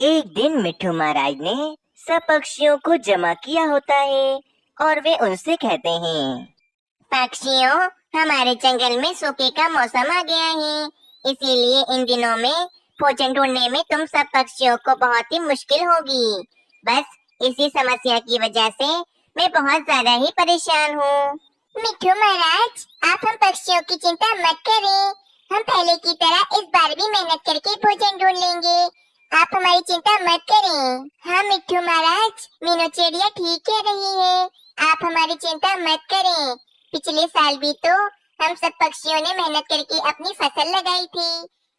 एक दिन मिट्ठू महाराज ने सब पक्षियों को जमा किया होता है और वे उनसे कहते हैं, पक्षियों, हमारे जंगल में सूखे का मौसम आ गया है, इसीलिए इन दिनों में भोजन ढूंढने में तुम सब पक्षियों को बहुत ही मुश्किल होगी। बस इसी समस्या की वजह से मैं बहुत ज्यादा ही परेशान हूँ। मिट्ठू महाराज, आप हम पक्षियों की चिंता मत करें। हम पहले की तरह इस बार भी मेहनत करके भोजन ढूंढ लेंगे। आप हमारी चिंता मत करें। हाँ मिट्ठू महाराज, मीनू चिड़िया ठीक कह रही है। आप हमारी चिंता मत करें। पिछले साल भी तो हम सब पक्षियों ने मेहनत करके अपनी फसल लगाई थी।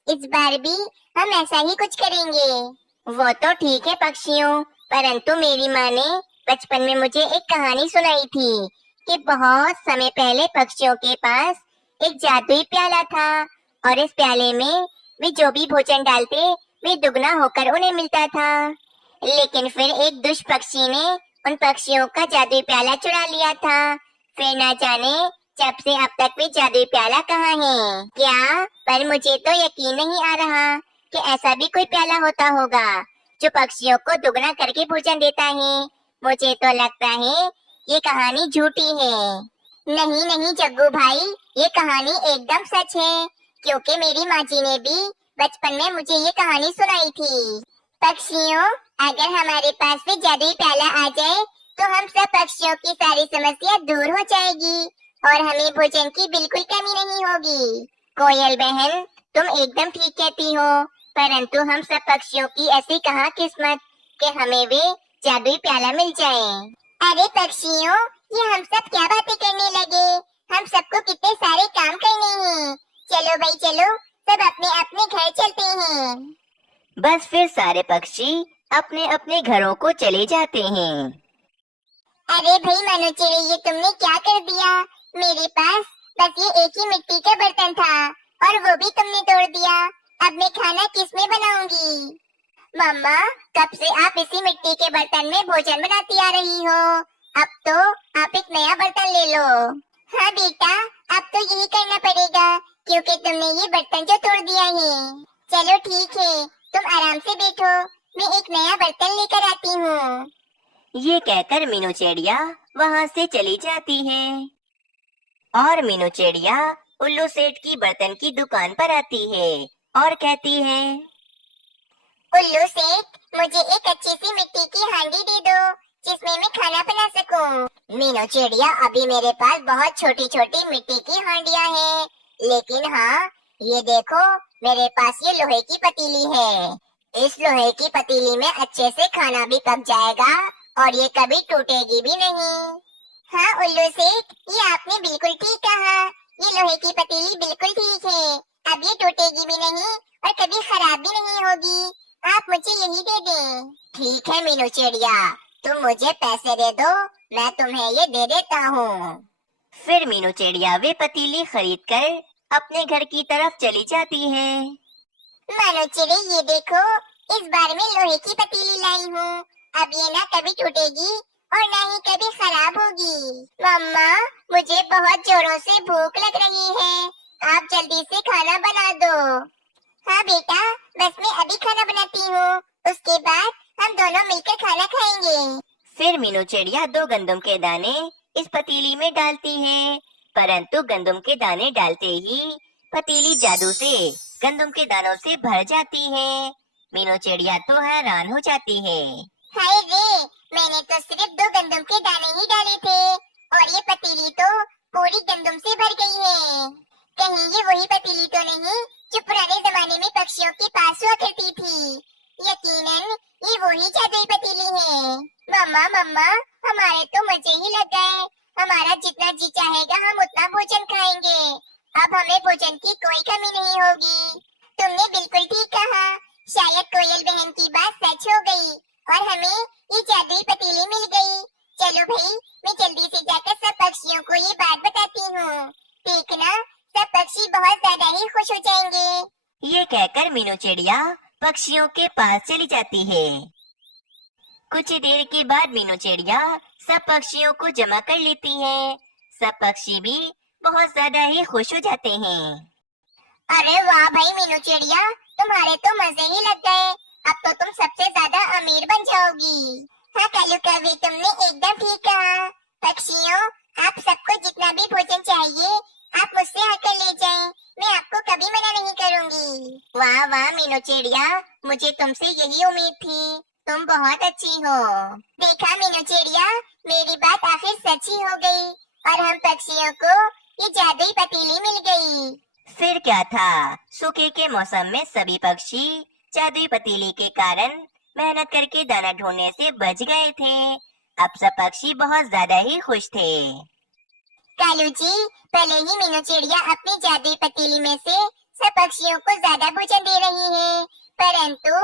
इस बार भी हम ऐसा ही कुछ करेंगे। वो तो ठीक है पक्षियों, परंतु मेरी माँ ने बचपन में मुझे एक कहानी सुनाई थी कि बहुत समय पहले पक्षियों के पास एक जादुई प्याला था और इस प्याले में वे जो भी भोजन डालते वे दुगना होकर उन्हें मिलता था। लेकिन फिर एक दुष्ट पक्षी ने उन पक्षियों का जादुई प्याला चुरा लिया था। फिर ना जाने जब से अब तक वे जादुई प्याला कहाँ है। क्या? पर मुझे तो यकीन नहीं आ रहा कि ऐसा भी कोई प्याला होता होगा जो पक्षियों को दुगना करके भोजन देता है। मुझे तो लगता है ये कहानी झूठी है। नहीं नहीं जग्गू भाई, ये कहानी एकदम सच है, क्योंकि मेरी माँ जी ने भी बचपन में मुझे ये कहानी सुनाई थी। पक्षियों, अगर हमारे पास भी जादुई प्याला आ जाए तो हम सब पक्षियों की सारी समस्या दूर हो जाएगी और हमें भोजन की बिल्कुल कमी नहीं होगी। कोयल बहन, तुम एकदम ठीक कहती हो, परंतु हम सब पक्षियों की ऐसी कहाँ किस्मत कि हमें वे जादुई प्याला मिल जाए। अरे पक्षियों, ये हम सब क्या बातें करने लगे। हम सबको कितने सारे काम करने हैं। चलो भाई चलो, सब अपने अपने घर चलते हैं। बस फिर सारे पक्षी अपने अपने घरों को चले जाते हैं। अरे भाई मनोचिड़े, ये तुमने क्या कर दिया। मेरे पास बस ये एक ही मिट्टी का बर्तन था और वो भी तुमने तोड़ दिया। अब मैं खाना किसमें बनाऊंगी। मम्मा, कब से आप इसी मिट्टी के बर्तन में भोजन बनाती आ रही हो। अब तो आप एक नया बर्तन ले लो। हाँ बेटा, अब तो यही करना पड़ेगा, क्योंकि तुमने ये बर्तन जो तोड़ दिया है। चलो ठीक है, तुम आराम से बैठो, मैं एक नया बर्तन लेकर आती हूँ। ये कहकर मीनू चिड़िया वहाँ से चली जाती है और मीनू चिड़िया उल्लू सेठ की बर्तन की दुकान पर आती है और कहती है, उल्लू सेठ, मुझे एक अच्छी सी मिट्टी की हांडी दे दो जिसमें मैं खाना बना सकूं। मीनू चिड़िया, अभी मेरे पास बहुत छोटी छोटी मिट्टी की हांडियां हैं, लेकिन हाँ, ये देखो, मेरे पास ये लोहे की पतीली है। इस लोहे की पतीली में अच्छे से खाना भी पक जाएगा और ये कभी टूटेगी भी नहीं। हाँ उल्लू सेठ, ये आपने बिल्कुल ठीक कहा। ये लोहे की पतीली बिल्कुल ठीक है। अब ये टूटेगी भी नहीं और कभी खराब भी नहीं होगी। आप मुझे यही दे दें। ठीक है मीनू चिड़िया, तुम मुझे पैसे दे दो, मैं तुम्हें ये दे देता हूँ। फिर मीनू चिड़िया वे पतीली खरीद कर अपने घर की तरफ चली जाती है। मानो चिड़े, ये देखो, इस बार मैं लोहे की पतीली लाई हूँ। अब ये ना कभी टूटेगी और ना ही कभी खराब होगी। मम्मा, मुझे बहुत जोरों से भूख लग रही है, आप जल्दी से खाना बना दो। हाँ बेटा, बस मैं अभी खाना बनाती हूँ, उसके बाद हम दोनों मिलकर खाना खाएंगे। फिर मीनू चिड़िया 2 गंदम के दाने इस पतीली में डालती है, परंतु गंदम के दाने डालते ही पतीली जादू से गंदम के दानों से भर जाती है। मीनू चिड़िया तो हैरान हो जाती है। हाय रे, मैंने तो सिर्फ 2 गंदम के दाने ही डाले थे और ये पतीली तो पूरी गंदम से भर गई है। कहीं ये वही पतीली तो नहीं जो पुराने जमाने में पक्षियों के पास हुआ करती थी। यकीनन ये वही जादुई पतीली है। मम्मा मम्मा, हमारे तो मजे ही लग गए। हमारा जितना जी चाहेगा हम उतना भोजन खाएंगे। अब हमें भोजन की कोई कमी नहीं होगी। तुमने बिल्कुल ठीक कहा, शायद कोयल बहन की बात सच हो गई और हमें ये जादुई पतीली मिल गई। चलो भाई, मैं जल्दी से जाकर सब पक्षियों को ये बात बताती हूँ। देखना, सब पक्षी बहुत ज्यादा ही खुश हो जाएंगे। ये कहकर मीनू चिड़िया पक्षियों के पास चली जाती है। कुछ देर के बाद मीनू चिड़िया सब पक्षियों को जमा कर लेती है। सब पक्षी भी बहुत ज्यादा ही खुश हो जाते हैं। अरे वाह भाई मीनू चिड़िया, तुम्हारे तो मजे ही लग गए। अब तो तुम सबसे ज्यादा अमीर बन जाओगी। हाँ कालू कौवे, तुमने एकदम ठीक कहा। पक्षियों, आप सबको जितना भी भोजन चाहिए आप मुझसे आकर ले जाएं। मैं आपको कभी मना नहीं करूंगी। वाह वाह मीनू चिड़िया, मुझे तुमसे यही उम्मीद थी। तुम बहुत अच्छी हो। देखा मीनू चिड़िया, मेरी बात आखिर सच्ची हो गई और हम पक्षियों को ये जादुई पतीली मिल गई। फिर क्या था, सूखे के मौसम में सभी पक्षी जादुई पतीली के कारण मेहनत करके दाना ढूंढने से बच गए थे। अब सब पक्षी बहुत ज्यादा ही खुश थे। कालू जी, पहले ही मीनू चिड़िया अपनी जादुई पतीली में से सब पक्षियों को ज्यादा भोजन दे रही है, परंतु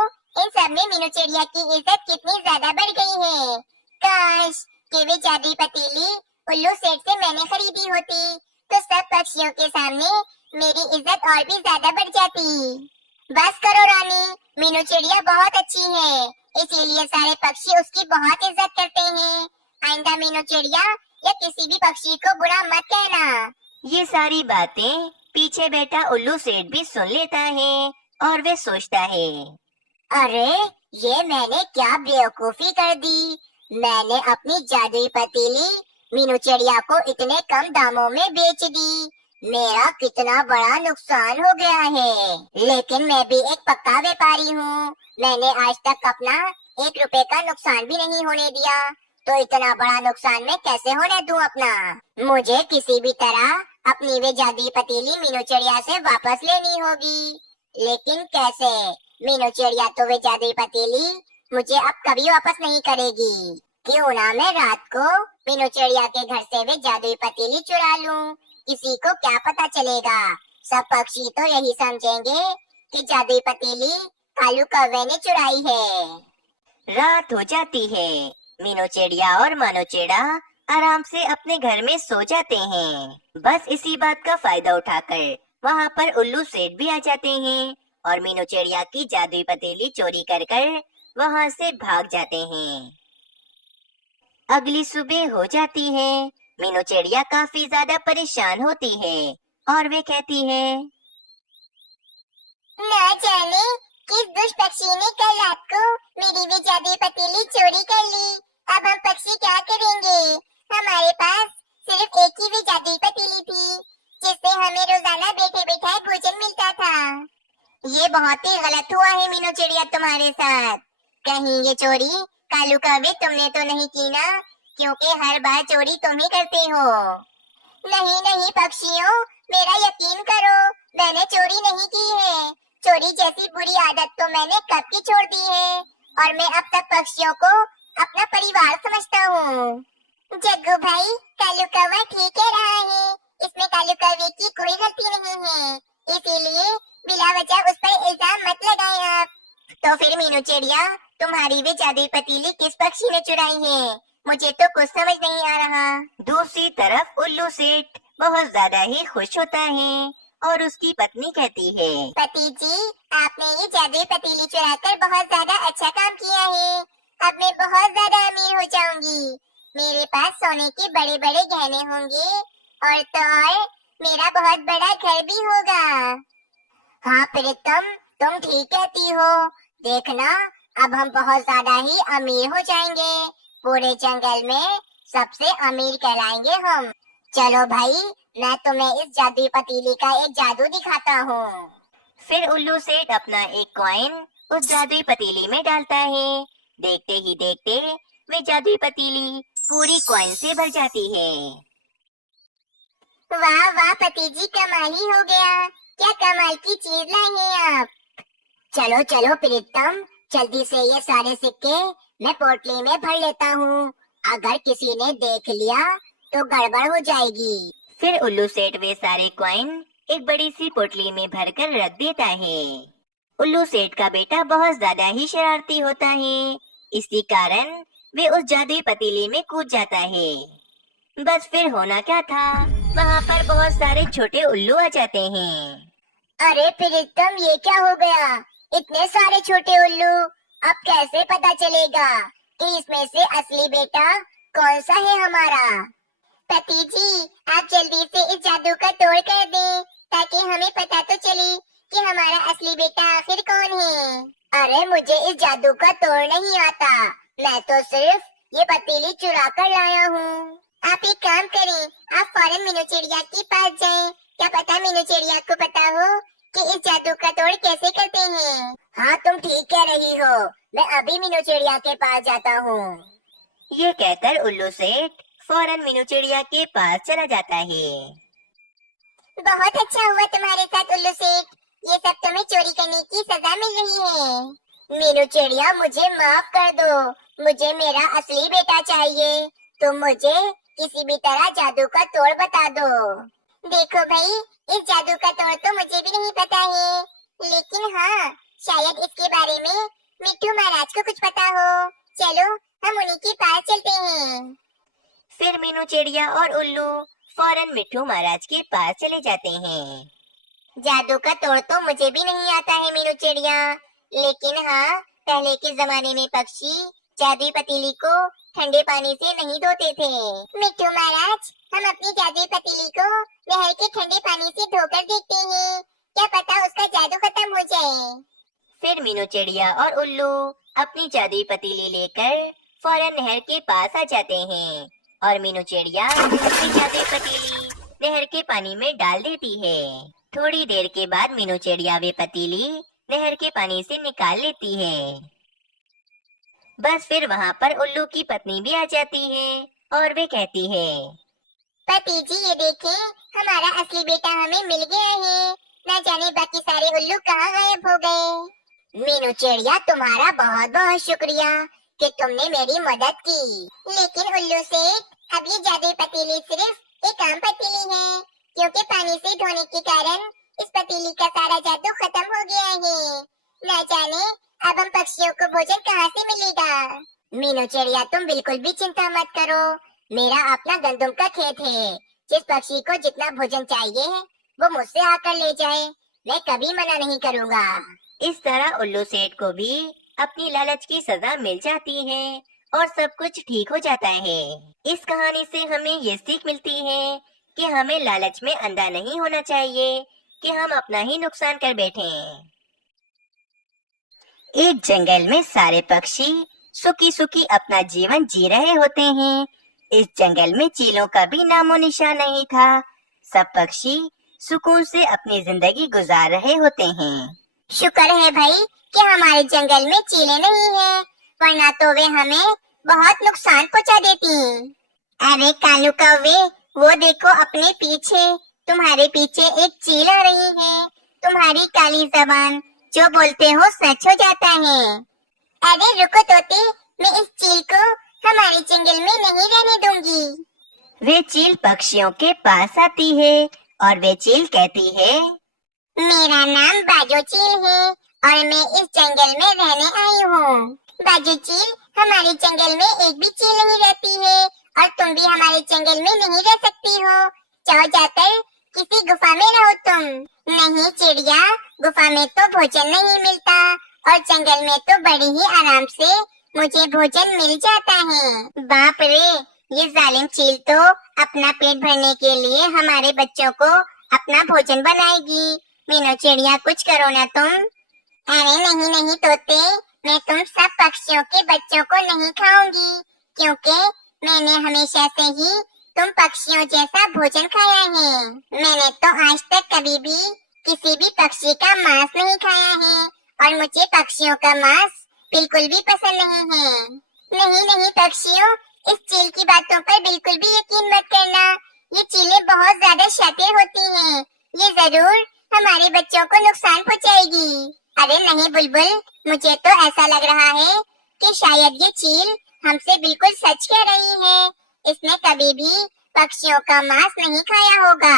इन सब में मीनू चिड़िया की इज्जत कितनी ज्यादा बढ़ गई है। काश कि वे जादुई पतीली उल्लू सेठ से मैंने खरीदी होती, तो सब पक्षियों के सामने मेरी इज्जत और भी ज्यादा बढ़ जाती। बस करो रानी, मीनू चिड़िया बहुत अच्छी है, इसीलिए सारे पक्षी उसकी बहुत इज्जत करते हैं। आइंदा मीनू चिड़िया या किसी भी पक्षी को बुरा मत कहना। ये सारी बातें पीछे बैठा उल्लू सेठ भी सुन लेता है और वे सोचता है, अरे ये मैंने क्या बेवकूफी कर दी। मैंने अपनी जादुई पतीली मीनू चिड़िया को इतने कम दामों में बेच दी। मेरा कितना बड़ा नुकसान हो गया है। लेकिन मैं भी एक पक्का व्यापारी हूँ, मैंने आज तक अपना 1 रुपए का नुकसान भी नहीं होने दिया, तो इतना बड़ा नुकसान मैं कैसे होने दूं अपना। मुझे किसी भी तरह अपनी वे जादुई पतीली मीनू चिड़िया से वापस लेनी होगी। लेकिन कैसे? मीनू चिड़िया तो वे जादुई पतीली मुझे अब कभी वापस नहीं करेगी। क्यों ना मैं रात को मीनू चिड़िया के घर से वे जादुई पतीली चुरा लूं। किसी को क्या पता चलेगा, सब पक्षी तो यही समझेंगे कि जादुई पतीली कालू कौवे ने चुराई है। रात हो जाती है, मीनू चिड़िया और मानो चिड़ा आराम से अपने घर में सो जाते हैं। बस इसी बात का फायदा उठाकर वहाँ पर उल्लू सेठ भी आ जाते हैं और मीनू चिड़िया की जादुई पतीली चोरी कर कर वहाँ से भाग जाते हैं। अगली सुबह हो जाती है, मीनू चिड़िया काफी ज्यादा परेशान होती है और वे कहती है, न जाने किस दुष्ट पक्षी ने कल रात को मेरी भी जादुई पतीली चोरी कर ली। अब हम पक्षी क्या करेंगे? हमारे पास सिर्फ एक ही भी जादुई पतीली थी, जिससे हमें रोजाना बैठे बैठाए भोजन मिलता था। ये बहुत ही गलत हुआ है मीनू चिड़िया तुम्हारे साथ। कहीं ये चोरी कालू कौवे तुमने तो नहीं की ना? क्योंकि हर बार चोरी तुम ही करते हो। नहीं नहीं पक्षियों, मेरा यकीन करो, मैंने चोरी नहीं की है। चोरी जैसी बुरी आदत तो मैंने कब की छोड़ दी है और मैं अब तक पक्षियों को अपना परिवार समझता हूँ। जग्गू भाई, कालू कौवा ठीक कह रहा है, इसमें कालू कौवे की कोई गलती नहीं है, इसीलिए बिला वजह उस पर इल्जाम मत लगाएं आप। तो फिर मीनू चिड़िया, तुम्हारी भी जादुई पतीली किस पक्षी ने चुराई है? मुझे तो कुछ समझ नहीं आ रहा। दूसरी तरफ उल्लू सेठ बहुत ज्यादा ही खुश होता है और उसकी पत्नी कहती है, पति जी, आपने ये जादुई पतीली चुराकर बहुत ज्यादा अच्छा काम किया है। अब मैं बहुत ज्यादा अमीर हो जाऊंगी। मेरे पास सोने के बड़े बड़े गहने होंगे और तो और मेरा बहुत बड़ा घर भी होगा। हाँ प्रीतम, तुम ठीक कहती हो। देखना, अब हम बहुत ज्यादा ही अमीर हो जाएंगे। पूरे जंगल में सबसे अमीर कहलाएंगे हम। चलो भाई, मैं तुम्हें इस जादुई पतीली का एक जादू दिखाता हूँ। फिर उल्लू सेठ अपना एक कॉइन उस जादुई पतीली में डालता है। देखते ही देखते वे जादुई पतीली पूरी कॉइन से भर जाती है। वाह वाह पति जी, कमाल ही हो गया। क्या कमाल की चीज लाई हैं आप। चलो चलो प्रीतम, जल्दी से ये सारे सिक्के मैं पोटली में भर लेता हूँ। अगर किसी ने देख लिया तो गड़बड़ हो जाएगी। फिर उल्लू सेठ वे सारे कॉइन एक बड़ी सी पोटली में भरकर रख देता है। उल्लू सेठ का बेटा बहुत ज्यादा ही शरारती होता है, इसी कारण वे उस जादुई पतीली में कूद जाता है। बस फिर होना क्या था, वहाँ पर बहुत सारे छोटे उल्लू आ जाते हैं। अरे प्रीतम, ये क्या हो गया? इतने सारे छोटे उल्लू, अब कैसे पता चलेगा कि इसमें से असली बेटा कौन सा है हमारा? पति जी, आप जल्दी से इस जादू का तोड़ कर दें, ताकि हमें पता तो चले कि हमारा असली बेटा आखिर कौन है। अरे मुझे इस जादू का तोड़ नहीं आता, मैं तो सिर्फ ये पतीली चुरा कर लाया हूँ। आप एक काम करें, आप फौरन मीनू चिड़िया के पास जाएं। क्या पता मीनू चिड़िया को पता हो कि इस जादू का तोड़ कैसे करते हैं। हाँ तुम ठीक कह रही हो, मैं अभी मीनू चिड़िया के पास जाता हूँ। ये कहकर उल्लू सेठ फौरन मीनू चिड़िया के पास चला जाता है। बहुत अच्छा हुआ तुम्हारे साथ उल्लू सेठ, ये सब तुम्हें चोरी करने की सजा मिल रही है। मीनू चिड़िया मुझे माफ कर दो, मुझे मेरा असली बेटा चाहिए। तुम मुझे किसी भी तरह जादू का तोड़ बता दो। देखो भाई, इस जादू का तोड़ तो मुझे भी नहीं पता है, लेकिन हाँ शायद इसके बारे में मिट्ठू महाराज को कुछ पता हो। चलो हम उन्हीं के पास चलते हैं। फिर मीनू चिड़िया और उल्लू फौरन मिट्ठू महाराज के पास चले जाते हैं। जादू का तोड़ तो मुझे भी नहीं आता है मीनू चिड़िया, लेकिन हाँ पहले के जमाने में पक्षी जादुई पतीली को ठंडे पानी से नहीं धोते थे। मिट्ठू महाराज, हम अपनी जादुई पतीली को नहर के ठंडे पानी से धोकर देखते हैं, क्या पता उसका जादू खत्म हो जाए। फिर मीनू चिड़िया और उल्लू अपनी जादुई पतीली लेकर फौरन नहर के पास आ जाते हैं और मीनू चिड़िया अपनी जादुई पतीली नहर के पानी में डाल देती है। थोड़ी देर के बाद मीनू चिड़िया वे पतीली नहर के पानी से निकाल लेती है। बस फिर वहाँ पर उल्लू की पत्नी भी आ जाती है और वे कहती है, पति जी ये देखें, हमारा असली बेटा हमें मिल गया है। न जाने बाकी सारे उल्लू कहाँ गायब हो गए। मीनू चिड़िया तुम्हारा बहुत बहुत शुक्रिया कि तुमने मेरी मदद की, लेकिन उल्लू सेठ, अब ये जादुई पतीली सिर्फ एक आम पतीली है, क्योंकि पानी से धोने के कारण इस पतीली का सारा जादू खत्म हो गया है। न जाने अब हम पक्षियों को भोजन कहाँ से मिलेगा। मीनू चिड़िया तुम बिल्कुल भी चिंता मत करो, मेरा अपना गंदम का खेत है। जिस पक्षी को जितना भोजन चाहिए वो मुझसे आकर ले जाए, मैं कभी मना नहीं करूँगा। इस तरह उल्लू सेठ को भी अपनी लालच की सजा मिल जाती है और सब कुछ ठीक हो जाता है। इस कहानी से हमें ये सीख मिलती है कि हमें लालच में अंधा नहीं होना चाहिए कि हम अपना ही नुकसान कर बैठें। एक जंगल में सारे पक्षी सुखी सुखी अपना जीवन जी रहे होते हैं। इस जंगल में चीलों का भी नामो निशान नहीं था। सब पक्षी सुकून से अपनी जिंदगी गुजार रहे होते हैं। शुक्र है भाई कि हमारे जंगल में चीलें नहीं हैं, वरना तो वे हमें बहुत नुकसान पहुंचा देती। अरे कालू कौवे, वो देखो अपने पीछे, तुम्हारे पीछे एक चील आ रही है। तुम्हारी काली जबान जो बोलते हो सच हो जाता है। अरे रुको तोते, मैं इस चील को हमारे जंगल में नहीं रहने दूंगी। वे चील पक्षियों के पास आती है और वे चील कहती है, मेरा नाम बाजू चील है और मैं इस जंगल में रहने आई हूँ। बाजू चील, हमारे जंगल में एक भी चील नहीं रहती है और तुम भी हमारे जंगल में नहीं रह सकती हो। जाओ जाकर किसी गुफा में रहो तुम। नहीं चिड़िया, गुफा में तो भोजन नहीं मिलता और जंगल में तो बड़ी ही आराम से मुझे भोजन मिल जाता है। बाप रे, ये जालिम चील तो अपना पेट भरने के लिए हमारे बच्चों को अपना भोजन बनाएगी। मीनू चिड़िया कुछ करो ना तुम। अरे नहीं नहीं तोते, मैं तुम सब पक्षियों के बच्चों को नहीं खाऊंगी, क्योंकि मैंने हमेशा से ही तुम पक्षियों जैसा भोजन खाया है। मैंने तो आज तक कभी भी किसी भी पक्षी का मांस नहीं खाया है और मुझे पक्षियों का मांस बिल्कुल भी पसंद नहीं है। नहीं नहीं पक्षियों, इस चील की बातों पर बिल्कुल भी यकीन मत करना। ये चीलें बहुत ज्यादा शातिर होती हैं। ये जरूर हमारे बच्चों को नुकसान पहुंचाएगी। अरे नहीं बुलबुल, मुझे तो ऐसा लग रहा है कि शायद ये चील हमसे बिल्कुल सच कह रही है। इसने कभी भी पक्षियों का मांस नहीं खाया होगा।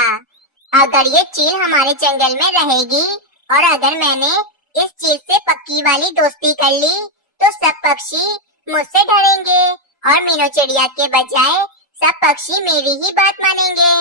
अगर ये चील हमारे जंगल में रहेगी और अगर मैंने इस चील से पक्की वाली दोस्ती कर ली तो सब पक्षी मुझसे डरेंगे और मीनू चिड़िया के बजाय सब पक्षी मेरी ही बात मानेंगे।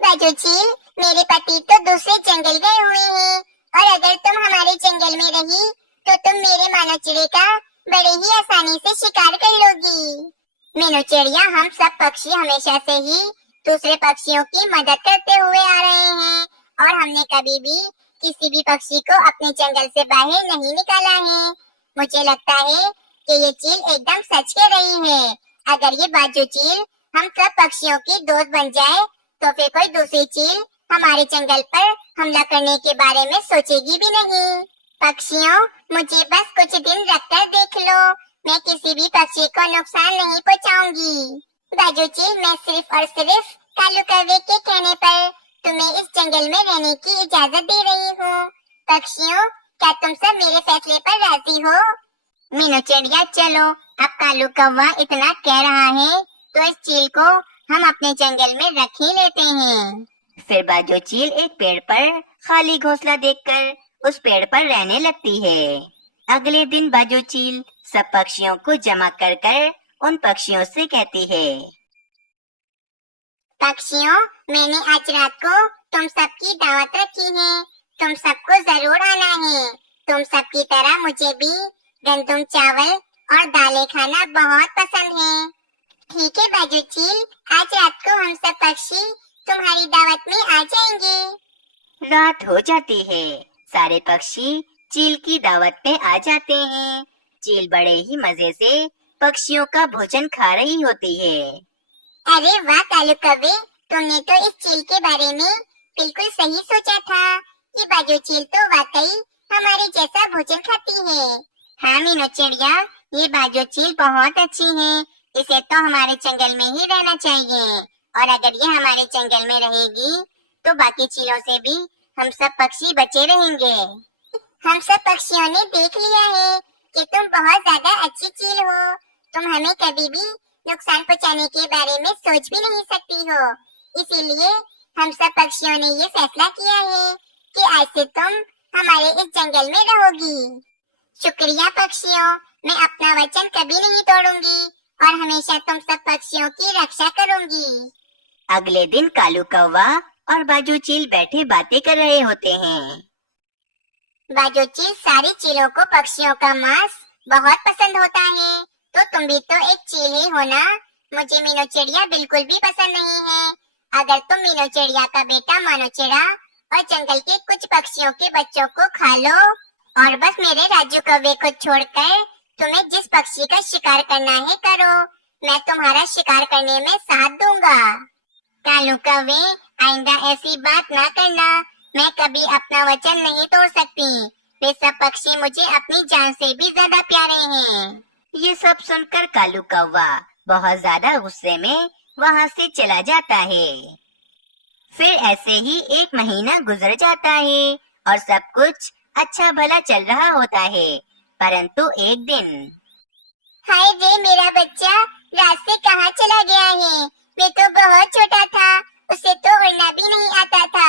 बाजू चील, मेरे पति तो दूसरे जंगल गए हुए हैं और अगर तुम हमारे जंगल में रही तो तुम मेरे मानव चिड़े का बड़े ही आसानी से शिकार कर लोगी। मीनू चिड़िया, हम सब पक्षी हमेशा से ही दूसरे पक्षियों की मदद करते हुए आ रहे हैं और हमने कभी भी किसी भी पक्षी को अपने जंगल से बाहर नहीं निकाला है। मुझे लगता है कि ये चील एकदम सच कह रही है। अगर ये बाजू चील हम सब पक्षियों की दोस्त बन जाए तो फिर कोई दूसरी चील हमारे जंगल पर हमला करने के बारे में सोचेगी भी नहीं। पक्षियों, मुझे बस कुछ दिन रखकर देख लो, मैं किसी भी पक्षी को नुकसान नहीं पहुंचाऊंगी। बाजू चील, मैं सिर्फ और सिर्फ कालू कौवे के कहने पर तुम्हें इस जंगल में रहने की इजाजत दे रही हूँ। पक्षियों, क्या तुम सब मेरे फैसले पर राजी हो? मीनू चिड़िया, चलो, अब कालू कौवा इतना कह रहा है तो इस चील को हम अपने जंगल में रख ही लेते हैं। फिर बाजू चील एक पेड़ पर खाली घोंसला देखकर उस पेड़ पर रहने लगती है। अगले दिन बाजू चील सब पक्षियों को जमा कर कर उन पक्षियों से कहती है, पक्षियों, मैंने आज रात को तुम सबकी दावत रखी है, तुम सबको जरूर आना है। तुम सबकी तरह मुझे भी गंदम चावल और दालें खाना बहुत पसंद है। ठीक है बाजू चील, आज रात को हम सब पक्षी तुम्हारी दावत में आ जाएंगे। रात हो जाती है, सारे पक्षी चील की दावत में आ जाते हैं। चील बड़े ही मजे से पक्षियों का भोजन खा रही होती है। अरे वाह कालू कौवे, तुमने तो इस चील के बारे में बिल्कुल सही सोचा था। ये बाजू चील तो वाकई हमारे जैसा भोजन खाती है। हाँ मीनू चिड़िया, ये बाजू चील बहुत अच्छी है, इसे तो हमारे जंगल में ही रहना चाहिए। और अगर ये हमारे जंगल में रहेगी तो बाकी चीलों से भी हम सब पक्षी बचे रहेंगे। हम सब पक्षियों ने देख लिया है कि तुम बहुत ज्यादा अच्छी चील हो। तुम हमें कभी भी नुकसान पहुंचाने के बारे में सोच भी नहीं सकती हो। इसीलिए हम सब पक्षियों ने ये फैसला किया है कि आज से तुम हमारे इस जंगल में रहोगी। शुक्रिया पक्षियों, मैं अपना वचन कभी नहीं तोड़ूंगी और हमेशा तुम सब पक्षियों की रक्षा करूंगी। अगले दिन कालू कौवा और बाजू चील बैठे बातें कर रहे होते हैं। बाजू चील, सारी चीलों को पक्षियों का मांस बहुत पसंद होता है, तो तुम भी तो एक चील ही हो ना। मुझे मीनू चिड़िया बिल्कुल भी पसंद नहीं है। अगर तुम मीनू चिड़िया का बेटा मानो चिड़ा और जंगल के कुछ पक्षियों के बच्चों को खा लो और बस मेरे राजू कौवे को छोड़कर तुम्हें जिस पक्षी का शिकार करना है करो, मैं तुम्हारा शिकार करने में साथ दूंगा। कालू कौवे, आइंदा ऐसी बात ना करना, मैं कभी अपना वचन नहीं तोड़ सकती। वे सब पक्षी मुझे अपनी जान से भी ज्यादा प्यारे हैं। ये सब सुनकर कालू कौवा बहुत ज्यादा गुस्से में वहाँ से चला जाता है। फिर ऐसे ही एक महीना गुजर जाता है और सब कुछ अच्छा भला चल रहा होता है, परंतु एक दिन, हाय रे मेरा बच्चा रात से कहाँ चला गया है? वे तो बहुत छोटा था, उसे तो उड़ना भी नहीं आता था।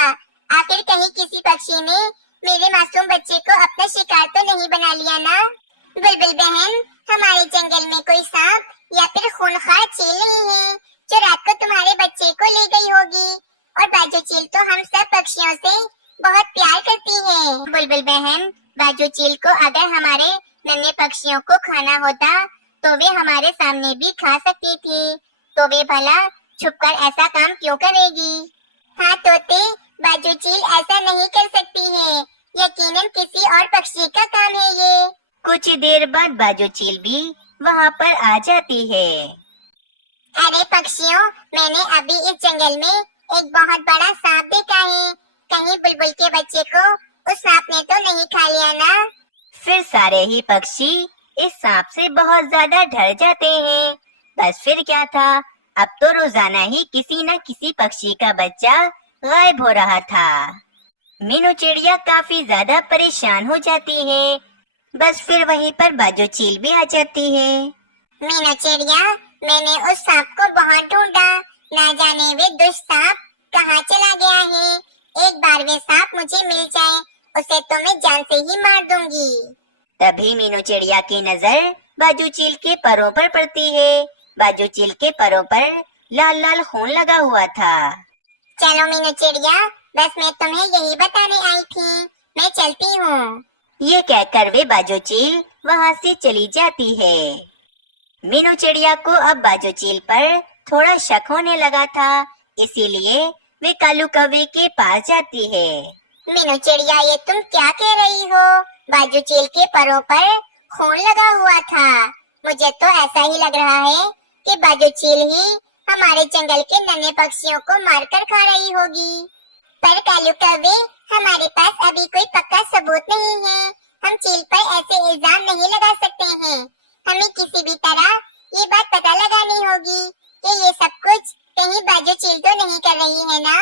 आखिर कहीं किसी पक्षी ने मेरे मासूम बच्चे को अपना शिकार तो नहीं बना लिया ना? बुलबुल बहन, हमारे जंगल में कोई सांप या फिर खूंखार चील नहीं है जो रात को तुम्हारे बच्चे को ले गई होगी। और बाजू चील तो हम सब पक्षियों से बहुत प्यार करती है। बुलबुल बहन, बाजू चील को अगर हमारे नन्हे पक्षियों को खाना होता तो वे हमारे सामने भी खा सकती थी, तो वे भला छुपकर ऐसा काम क्यों करेगी? हाँ तोते, बाजू चील ऐसा नहीं कर सकती है, यकीनन किसी और पक्षी का काम है ये। कुछ देर बाद बाजू चील भी वहाँ पर आ जाती है। अरे पक्षियों, मैंने अभी इस जंगल में एक बहुत बड़ा सांप देखा है, कहीं बुलबुल के बच्चे को उस सांप ने तो नहीं खा लिया ना? फिर सारे ही पक्षी इस सांप से बहुत ज्यादा डर जाते हैं। बस फिर क्या था, अब तो रोजाना ही किसी न किसी पक्षी का बच्चा गायब हो रहा था। मीनू चिड़िया काफी ज्यादा परेशान हो जाती है। बस फिर वहीं पर बाजू चील भी आ जाती है। मीनू चिड़िया, मैंने उस सांप को बहुत ढूंढा, ना जाने वे दुष्ट सांप कहाँ चला गया है। एक बार वे सांप मुझे मिल जाए, उसे तो मैं जान से ही मार दूंगी। तभी मीनू चिड़िया की नजर बाजू चील के पैरों पर पड़ती है। बाजू चील के पैरों पर लाल लाल खून लगा हुआ था। चलो मीनू चिड़िया, बस मैं तुम्हें यही बताने आई थी, मैं चलती हूँ। ये कहकर वे बाजू चील वहाँ से चली जाती है। मीनू चिड़िया को अब बाजू चील पर थोड़ा शक होने लगा था, इसीलिए वे कालू कौवे के पास जाती है। मीनू चिड़िया, ये तुम क्या कह रही हो? बाजू चील के पैरों पर खून लगा हुआ था। मुझे तो ऐसा ही लग रहा है कि बाजू चील ही हमारे जंगल के नन्हे पक्षियों को मारकर खा रही होगी। पर कालू कौवे, हमारे पास अभी कोई पक्का सबूत नहीं है। हम चील पर ऐसे इल्जाम नहीं लगा सकते हैं। हमें किसी भी तरह ये बात पता लगानी होगी कि ये सब कुछ कहीं बाजू चील तो नहीं कर रही है ना।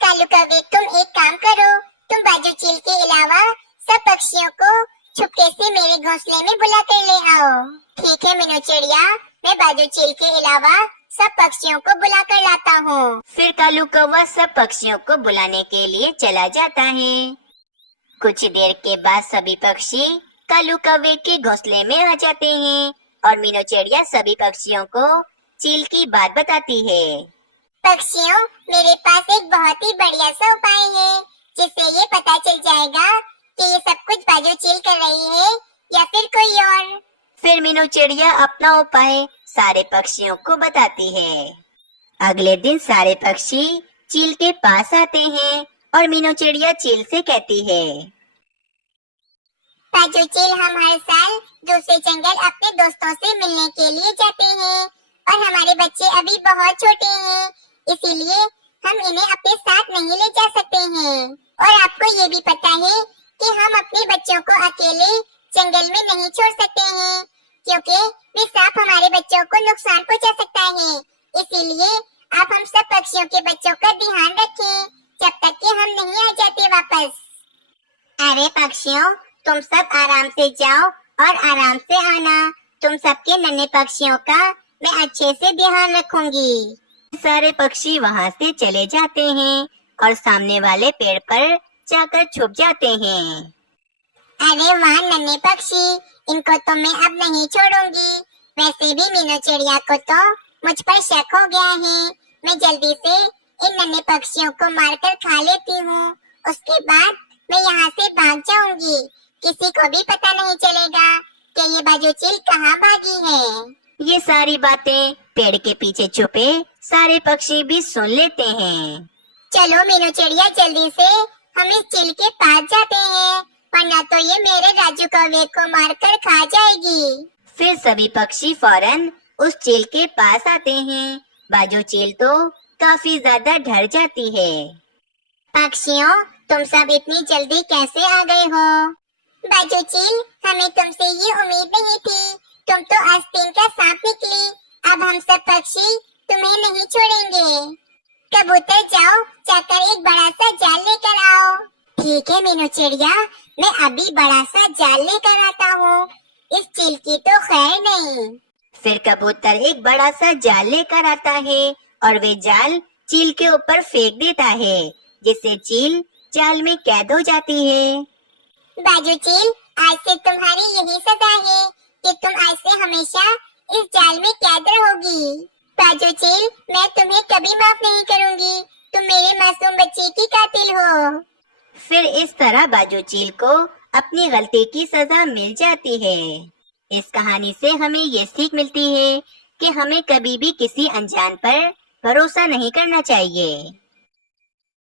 कालू कौवे, तुम एक काम करो, तुम बाजू चील के अलावा सब पक्षियों को छुपके से मेरे घोंसले में बुला कर ले आओ। ठीक है मीनू चिड़िया, मैं बाजू चील के अलावा सब पक्षियों को बुला कर लाता हूँ। फिर कालू कौवा सब पक्षियों को बुलाने के लिए चला जाता है। कुछ देर के बाद सभी पक्षी कालू कौवे के घोंसले में आ जाते हैं और मीनू चिड़िया सभी पक्षियों को चील की बात बताती है। पक्षियों, मेरे पास एक बहुत ही बढ़िया सा उपाय है जिससे ये पता चल जाएगा कि ये सब कुछ बाजू चील कर रही है या फिर कोई और। फिर मीनू चिड़िया अपना उपाय सारे पक्षियों को बताती है। अगले दिन सारे पक्षी चील के पास आते हैं और मीनू चिड़िया चील से कहती है, बाजू चील, हम हर साल दूसरे जंगल अपने दोस्तों से मिलने के लिए जाते हैं और हमारे बच्चे अभी बहुत छोटे हैं, इसीलिए हम इन्हें अपने साथ नहीं ले जा सकते हैं। और आपको ये भी पता है कि हम अपने बच्चों को अकेले जंगल में नहीं छोड़ सकते हैं क्योंकि वे सांप हमारे बच्चों को नुकसान पहुंचा सकता है। इसीलिए आप हम सब पक्षियों के बच्चों का ध्यान रखें जब तक कि हम नहीं आ जाते वापस। अरे पक्षियों, तुम सब आराम से जाओ और आराम से आना। तुम सबके नन्हे पक्षियों का मैं अच्छे से ध्यान रखूंगी। सारे पक्षी वहाँ से चले जाते हैं और सामने वाले पेड़ पर जाकर छुप जाते हैं। अरे वाह नन्हे पक्षी, इनको तो मैं अब नहीं छोड़ूंगी। वैसे भी मीनू चिड़िया को तो मुझ पर शक हो गया है। मैं जल्दी से इन नन्हे पक्षियों को मारकर खा लेती हूँ। उसके बाद मैं यहाँ से भाग जाऊंगी। किसी को भी पता नहीं चलेगा कि ये बाजू चील कहाँ भागी है। ये सारी बातें पेड़ के पीछे छुपे सारे पक्षी भी सुन लेते हैं। चलो मीनू चिड़िया, जल्दी से हम इस चील के पास जाते हैं, वरना तो ये मेरे राजू कौवे को मारकर खा जाएगी। फिर सभी पक्षी फौरन उस चील के पास आते हैं। बाजू चील तो काफी ज्यादा डर जाती है। पक्षियों, तुम सब इतनी जल्दी कैसे आ गए हो? बाजू चील, हमें तुमसे ये उम्मीद नहीं थी। तुम तो आस्तीन का सांप निकली। अब हम सब पक्षी तुम्हें नहीं छोड़ेंगे। कबूतर, जाओ जाकर एक बड़ा सा जाल लेकर आओ। ठीक है मीनू चिड़िया, मैं अभी बड़ा सा जाल लेकर आता हूँ। इस चील की तो खैर नहीं। फिर कबूतर एक बड़ा सा जाल लेकर आता है और वे जाल चील के ऊपर फेंक देता है, जिससे चील जाल में कैद हो जाती है। बाजू चील, आज से तुम्हारी यही सजा है कि तुम आज से हमेशा इस जाल में कैद रहोगी। बाजू चील, मैं तुम्हें कभी माफ नहीं करूँगी। तुम मेरे मासूम बच्चे की कातिल हो। फिर इस तरह बाजू चील को अपनी गलती की सजा मिल जाती है। इस कहानी से हमें ये सीख मिलती है कि हमें कभी भी किसी अनजान पर भरोसा नहीं करना चाहिए।